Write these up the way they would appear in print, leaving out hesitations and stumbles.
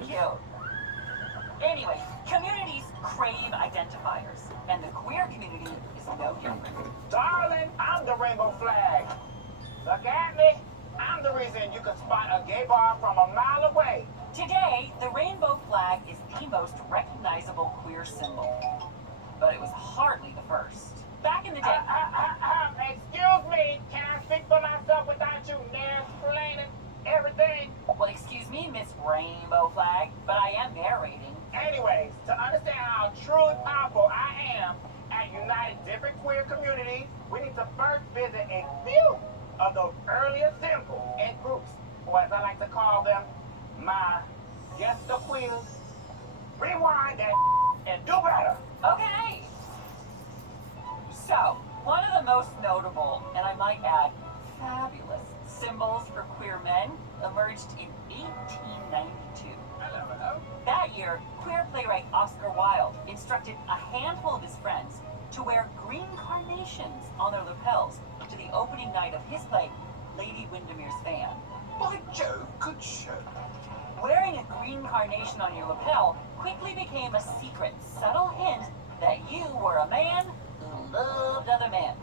Thank you. Anyway, communities crave identifiers, and the queer community is no different. Darling, I'm the rainbow flag. Look at me. I'm the reason you can spot a gay bar from a mile away. Today, the rainbow flag is the most recognizable queer symbol. But it was hardly the first. Back in the day... Excuse me, can I speak for myself without you mansplaining everything? Well, excuse me, Miss Rainbow Flag, but I am narrating. Anyways, to understand how truly powerful I am at uniting different queer communities, we need to first visit a few of those earlier symbols and groups, or as I like to call them, my queers. Rewind that and do better. Okay. So, one of the most notable, and I might add, fabulous symbols for queer men emerged in 1892. Hello. That year, queer playwright Oscar Wilde instructed a handful of his friends to wear green carnations on their lapels to the opening night of his play, Lady Windermere's Fan. By Jove, good show. Wearing a green carnation on your lapel quickly became a secret, subtle hint that you were a man who loved other men.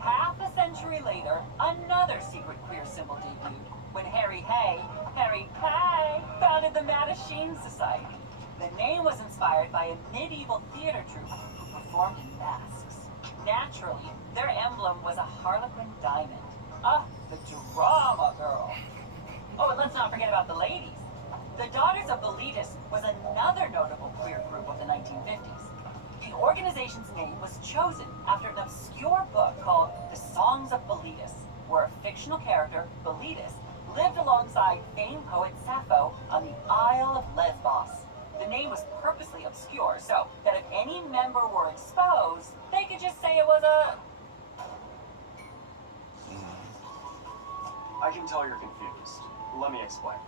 Half a century later, another secret queer symbol debuted when Harry Hay founded the Mattachine Society. The name was inspired by a medieval theater troupe who performed in masks. Naturally, their emblem was a harlequin diamond. The drama girl. Oh, and let's not forget about the ladies. The Daughters of Bilitis was another notable queer group of the 1950s. The organization's name was chosen after an obscure book called The Songs of Bilitis, where a fictional character, Bilitis, lived alongside famed poet Sappho on the Isle of Lesbos. The name was purposely obscure so that if any member were exposed, they could just say it was a... I can tell you're confused. Let me explain.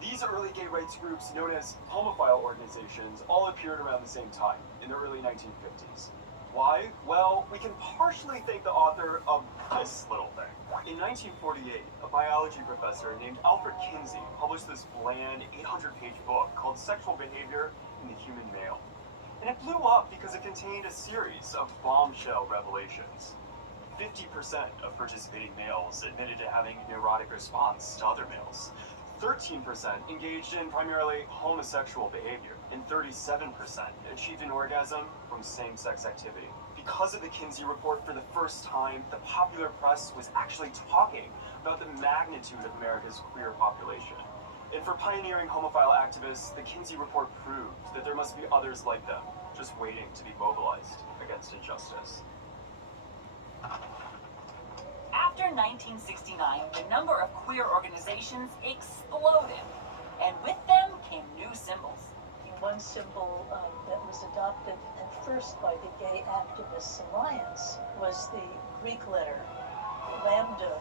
These early gay rights groups, known as homophile organizations, all appeared around the same time, in the early 1950s. Why? Well, we can partially thank the author of this little thing. In 1948, a biology professor named Alfred Kinsey published this bland 800-page book called Sexual Behavior in the Human Male. And it blew up because it contained a series of bombshell revelations. 50% of participating males admitted to having a neurotic response to other males. 13% engaged in primarily homosexual behavior, and 37% achieved an orgasm from same-sex activity. Because of the Kinsey report, for the first time, the popular press was actually talking about the magnitude of America's queer population. And for pioneering homophile activists, the Kinsey report proved that there must be others like them, just waiting to be mobilized against injustice. After 1969, the number of queer organizations exploded, and with them came new symbols. One symbol that was adopted at first by the Gay Activists Alliance was the Greek letter, lambda.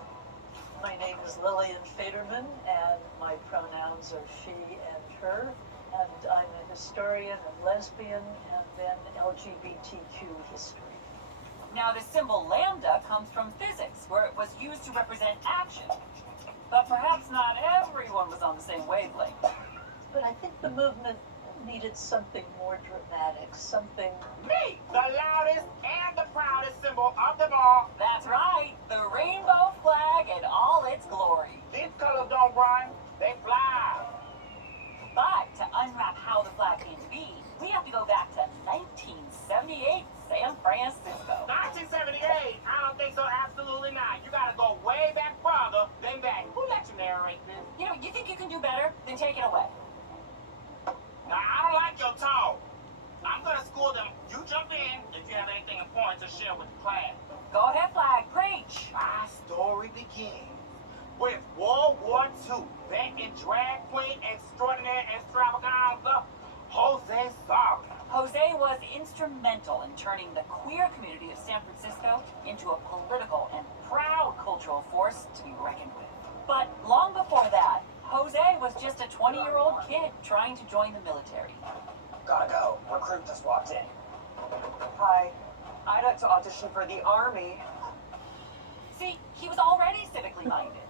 My name is Lillian Federman, and my pronouns are she and her, and I'm a historian of lesbian and then LGBTQ history. Now, the symbol lambda comes from physics, where it was used to represent action. But perhaps not everyone was on the same wavelength. But I think the movement needed something more dramatic, something... Me, the loudest and the proudest symbol of them all. That's right, the rainbow flag in all its glory. These colors don't run, they fly. But to unwrap how the flag came to be, we have to go back to 1978 San Francisco. 1978? I don't think so, absolutely not. You gotta go way back farther than that. Who let you narrate this? You think you can do better? Then take it away. Now, I don't like your tone. I'm gonna school them. You jump in if you have anything important to share with the class. Go ahead, flag, preach. My story begins with World War II. Veteran drag queen extraordinaire extravaganza, Jose Sarri. Jose was instrumental in turning the queer community of San Francisco into a political and proud cultural force to be reckoned with. But long before that, Jose was just a 20-year-old kid trying to join the military. Gotta go. Recruit just walked in. Hi. I'd like to audition for the Army. See, he was already civically minded.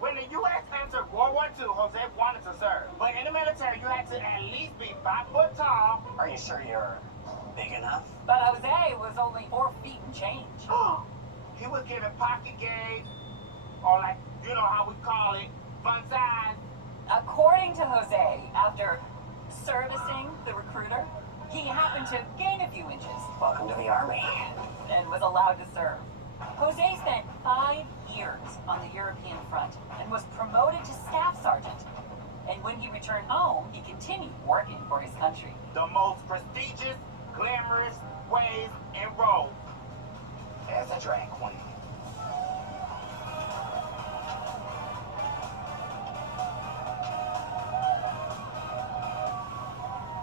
When the U.S. But in the military, you had to at least be 5 foot tall. Are you sure you're big enough? But Jose was only 4 feet and change. He was given pocket gauge, or like, you know how we call it, fun size. According to Jose, after servicing the recruiter, he happened to gain a few inches Welcome to the army. and was allowed to serve. Jose spent 5 years on the European front and was promoted to staff sergeant. And when he returned home, he continued working for his country. The most prestigious, glamorous ways and roles as a drag queen.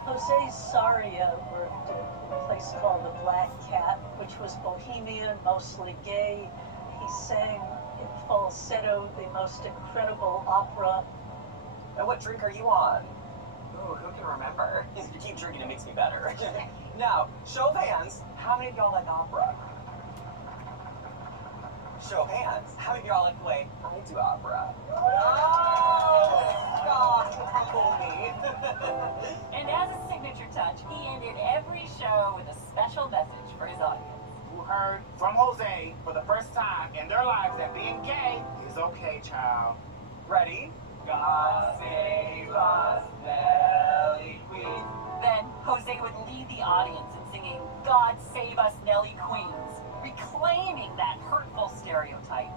Jose Sarria worked at a place called the Black Cat, which was bohemian, mostly gay. He sang in falsetto the most incredible opera. And what drink are you on? Ooh, who can remember? If you keep drinking, it makes me better. Now, show of hands, how many of y'all like opera? Show of hands, how many of y'all like the way I do opera? Oh, stop, humble me. And as a signature touch, he ended every show with a special message for his audience. Who heard from Jose for the first time in their lives that being gay is okay, child. Ready? God save us, Nelly Queens. Then Jose would lead the audience in singing God Save Us, Nelly Queens, reclaiming that hurtful stereotype.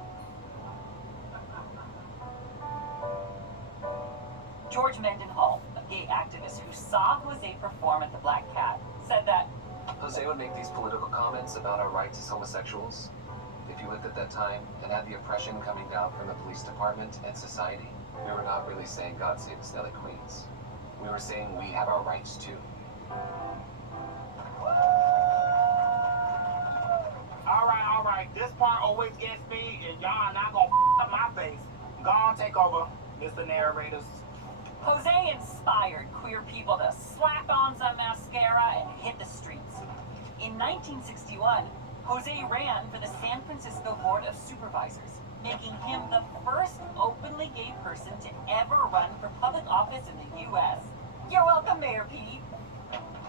George Mendenhall, a gay activist who saw Jose perform at the Black Cat, said that Jose would make these political comments about our rights as homosexuals. If you lived at that time and had the oppression coming down from the police department and society, we were not really saying God save us, Nelly Queens. We were saying we have our rights too. All right. This part always gets me, and y'all are not gonna up my face. Go on, take over, Mr. Narrators. Jose inspired queer people to slap on some mascara and hit the streets. In 1961, Jose ran for the San Francisco Board of Supervisors, making him the first openly gay person to ever run for public office in the U.S. You're welcome, Mayor Pete.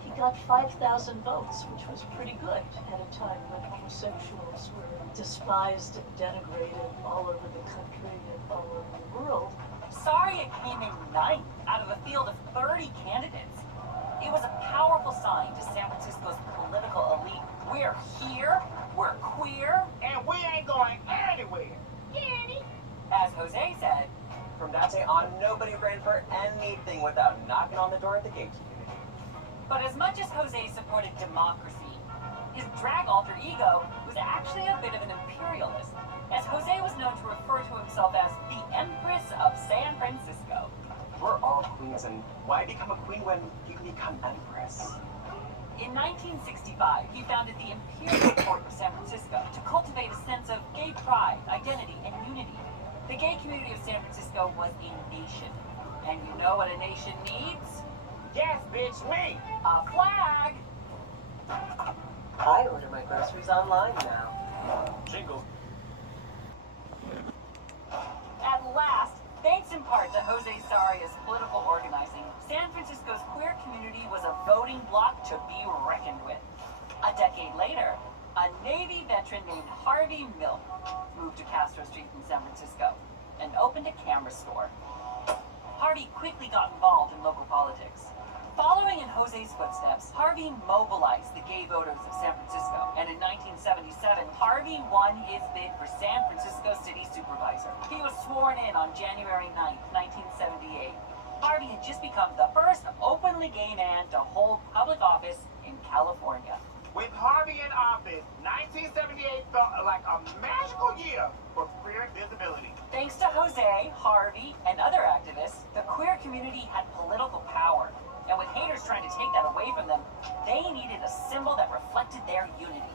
He got 5,000 votes, which was pretty good at a time when homosexuals were despised and denigrated all over the country and all over the world. Sarria came in 9th out of a field of 30 candidates. It was a powerful sign to San Francisco's political elite. We're here, we're queer, And we ain't going anywhere. as Jose said. From that day on, nobody ran for anything without knocking on the door of the gay community. But as much as Jose supported democracy, his drag alter ego was actually a bit of an imperialist, as Jose was known to refer to himself as the Empress of San Francisco. We're all queens, and why become a queen when you can become empress? In 1965, he founded the Imperial Court of San Francisco to cultivate a sense of gay pride, identity, and unity. The gay community of San Francisco was a nation. And you know what a nation needs? Yes, bitch, me. A flag! I order my groceries online now. Jingle. At last, thanks in part to Jose Sarria's political organizing, San Francisco's queer community was a voting bloc to be reckoned with. A decade later, a Navy veteran named Harvey Milk moved to Castro Street in San Francisco and opened a camera store. Harvey quickly got involved in local politics. Following in Jose's footsteps, Harvey mobilized the gay voters of San Francisco, and in 1977, Harvey won his bid for San Francisco City Supervisor. He was sworn in on January 9th, 1978. Harvey had just become the first openly gay man to hold public office in California. With Harvey in office, 1978 felt like a magical year for queer visibility. Thanks to Jose, Harvey, and other activists, the queer community had political power. And with haters trying to take that away from them, they needed a symbol that reflected their unity.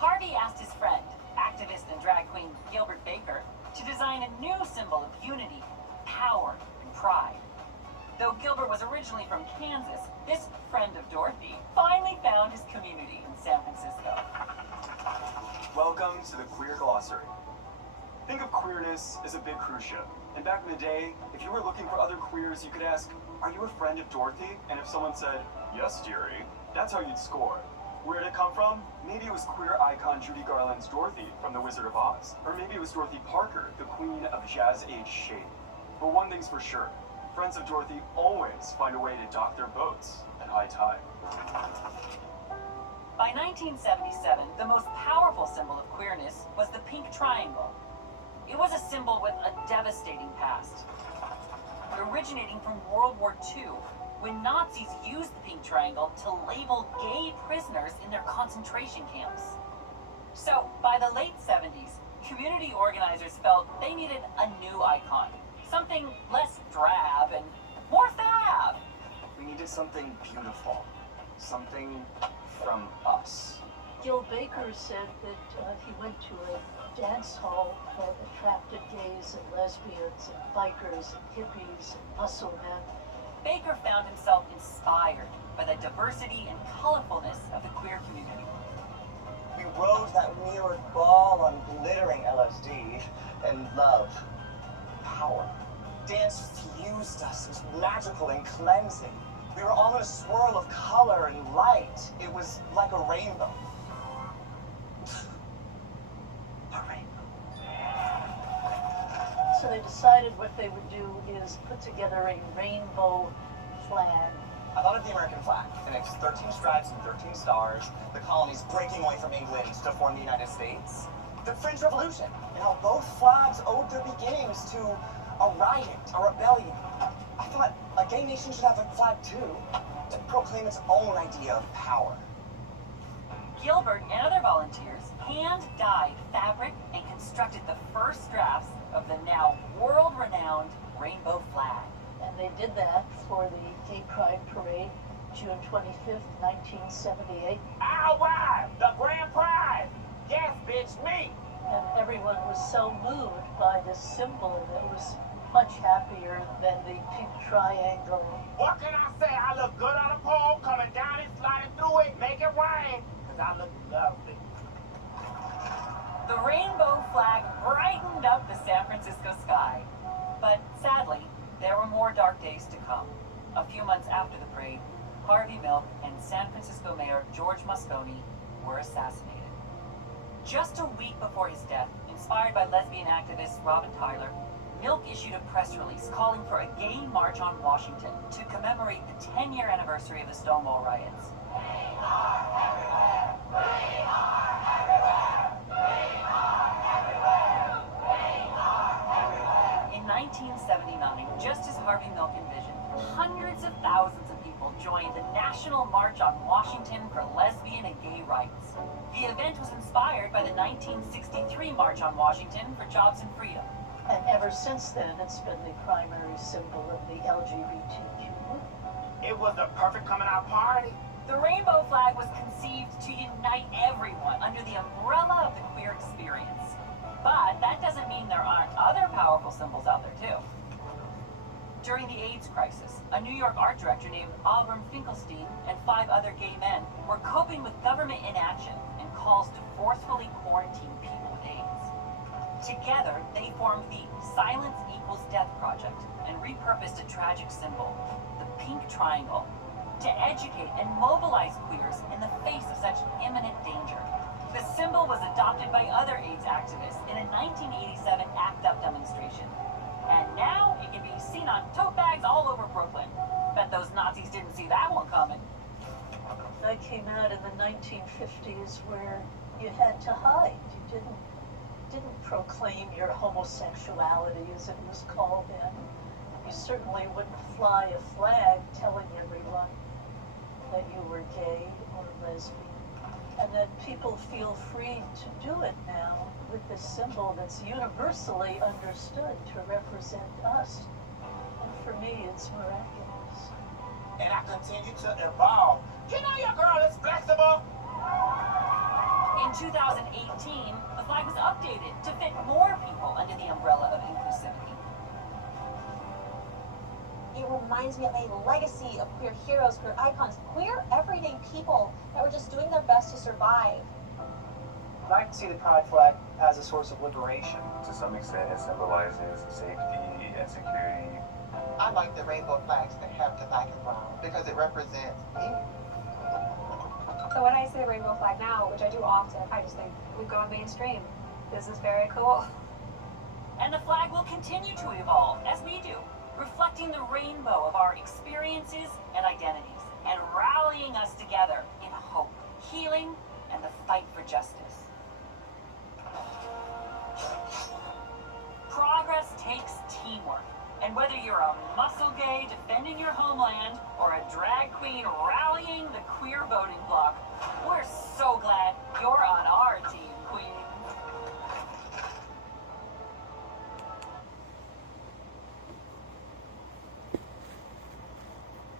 Harvey asked his friend, activist and drag queen Gilbert Baker, to design a new symbol of unity, power, and pride. Though Gilbert was originally from Kansas, this friend of Dorothy finally found his community in San Francisco. Welcome to the Queer Glossary. Think of queerness as a big cruise ship. And back in the day, if you were looking for other queers, you could ask, "Are you a friend of Dorothy?" And if someone said, "Yes, dearie," that's how you'd score. Where did it come from? Maybe it was queer icon Judy Garland's Dorothy from The Wizard of Oz. Or maybe it was Dorothy Parker, the queen of jazz-age shade. But one thing's for sure, friends of Dorothy always find a way to dock their boats at high tide. By 1977, the most powerful symbol of queerness was the pink triangle. It was a symbol with a devastating past. Originating from World War II, when Nazis used the pink triangle to label gay prisoners in their concentration camps. So, by the late 70s, community organizers felt they needed a new icon. Something less drab and more fab. We needed something beautiful. Something from us. Gil Baker said that he went to a dance hall that attracted gays and lesbians and bikers and hippies and muscle men. Baker found himself inspired by the diversity and colorfulness of the queer community. We rode that mirrored ball on glittering LSD and love. Power. Dance fused us. It was magical and cleansing. We were all in a swirl of color and light. It was like a rainbow. A rainbow. So they decided what they would do is put together a rainbow flag. I thought of the American flag, and it's 13 stripes and 13 stars, the colonies breaking away from England to form the United States. The French Revolution, and how both flags owed their beginnings to a riot, a rebellion. I thought a gay nation should have a flag too, to proclaim its own idea of power. Gilbert and other volunteers hand-dyed fabric and constructed the first drafts of the now world-renowned rainbow flag. And they did that for the Gay Pride Parade, June 25th, 1978. All right, the grand prize. Yes, bitch, me. And everyone was so moved by this symbol that was much happier than the pink triangle. What can I say? I look good on a pole, coming down and sliding through it, make it rain, because I look lovely. The rainbow flag brightened up the San Francisco sky. But sadly, there were more dark days to come. A few months after the parade, Harvey Milk and San Francisco Mayor George Moscone were assassinated. Just a week before his death, inspired by lesbian activist Robin Tyler, Milk issued a press release calling for a gay march on Washington to commemorate the 10-year anniversary of the Stonewall riots. In 1979, just as Harvey Milk envisioned, hundreds of thousands of people joined the National March on Washington for Lesbian and Gay Rights. The event was inspired by the 1963 March on Washington for Jobs and Freedom. And ever since then, it's been the primary symbol of the LGBTQ movement. It was the perfect coming out party. The rainbow flag was conceived to unite everyone under the umbrella of the queer experience. But that doesn't mean there aren't other powerful symbols out there too. During the AIDS crisis, a New York art director named Avram Finkelstein and 5 other gay men were coping with government inaction and calls to forcefully quarantine people with AIDS. Together, they formed the Silence Equals Death Project and repurposed a tragic symbol, the pink triangle, to educate and mobilize queers in the face of such imminent danger. The symbol was adopted by other AIDS activists in a 1987 ACT UP demonstration. And now it can be seen on tote bags all over Brooklyn. Bet those Nazis didn't see that one coming. That came out in the 1950s where you had to hide. You didn't proclaim your homosexuality, as it was called then. You certainly wouldn't fly a flag telling everyone that you were gay or lesbian. And then people feel free to do it now with this symbol that's universally understood to represent us. And for me, it's miraculous. And I continue to evolve. You know your girl is flexible. In 2018, the flag was updated to fit more people under the umbrella of inclusivity. It reminds me of a legacy of queer heroes, queer icons, queer everyday people that were just doing their best to survive. I'd like to see the pride flag as a source of liberation. To some extent, it symbolizes safety and security. I like the rainbow flags that have the black and brown because it represents me. So when I say rainbow flag now, which I do often, I just think we've gone mainstream. This is very cool. And the flag will continue to evolve, as we do, reflecting the rainbow of our experiences and identities, and rallying us together in hope, healing, and the fight for justice. Progress takes teamwork, and whether you're a muscle gay defending your homeland or a drag queen rallying the queer voting